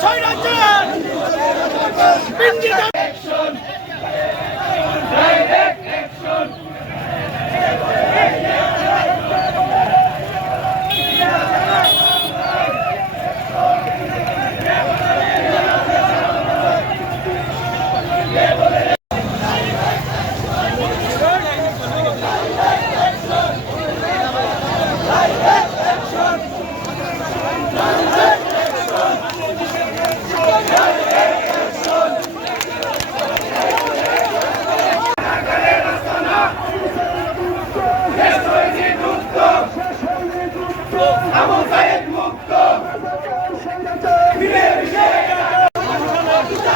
ছয় রাজ্য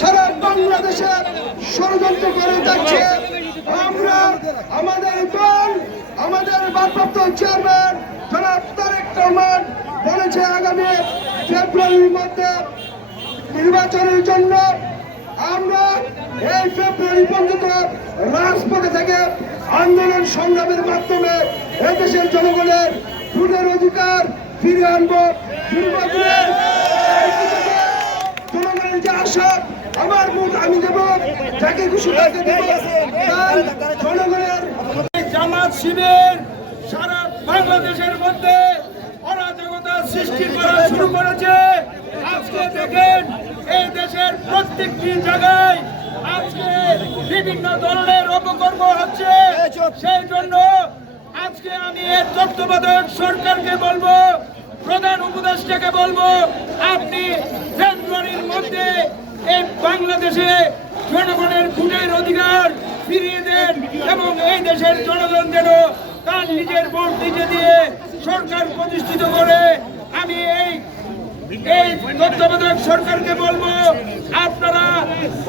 সারা বাংলাদেশে ষড়যন্ত্র করে যাচ্ছে। আমরা, আমাদের দল, আমাদের ভারপ্রাপ্ত চেয়ারম্যান জনাব তারেক রহমান বলেছে আগামী ফেব্রুয়ারির মধ্যে নির্বাচনের জন্য আমরা এই ফেব্রুয়ারি পর্যন্ত রাজপথে থেকে আন্দোলন সংগ্রামের মাধ্যমে এদেশের জনগণের ভোটের অধিকার ফিরিয়ে আনব। জনগণের যে আশা, আমার ভোট আমি দেব, যাকে খুশি তাকে দেব। জনগণের জামাত শিবির সারা বাংলাদেশের মধ্যে অরাজকতা সৃষ্টি করা শুরু করেছে। আজকে দেখেন, এই দেশের প্রত্যেকটি জায়গায় আজকে বিভিন্ন ধরনের অপকর্ম হচ্ছে। সেই জন্য আজকে আমি তত্ত্বাবধায়ক সরকারকে বলব প্রধান উপদেষ্টাকে বলব, আপনি ফেব্রুয়ারির মধ্যে এই বাংলাদেশে জনগণের ভোটের অধিকার ফিরিয়ে দেন এবং এই দেশের জনগণ যেন তার নিজের ভোট নিজে দিয়ে সরকার প্রতিষ্ঠিত করে। আমি এই এই তত্ত্বাবধায়ক সরকারকে বলব, আপনারা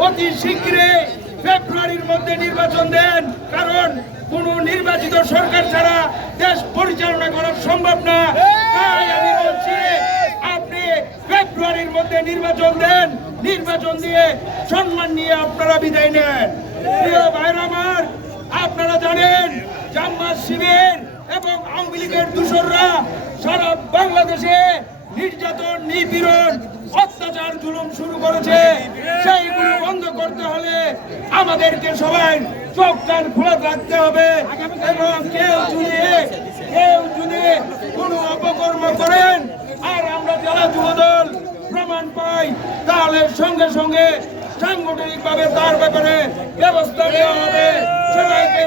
অতি শীঘ্রই ফেব্রুয়ারির মধ্যে নির্বাচন দেন, কারণ কোন নির্বাচিত সরকার ছাড়া দেশ পরিচালনা করা সম্ভব না তাই আমি বলছি আপনি ফেব্রুয়ারির মধ্যে নির্বাচন দেন, নির্বাচন দিয়ে সম্মান নিয়ে আপনারা বিদায় নেন। প্রিয় আমার, আপনারা জানেন জাম্মাত শিবির এবং আওয়ামী লীগের দূষররা সারা বাংলাদেশে নির্যাতন, নিপীড়ন, অত্যাচার জুলুম শুরু করেছে। সেইগুলো বন্ধ করতে হলে আমাদেরকে সবাই চোখ কান খোলা রাখতে হবে এবং কেউ যদি কেউ যদি কোনো অপকর্ম করেন, আর আমরা জেলা যুবদল তাহলে সঙ্গে সঙ্গে সাংগঠনিকভাবে তার ব্যাপারে ব্যবস্থা নেওয়া হবে। সবাইকে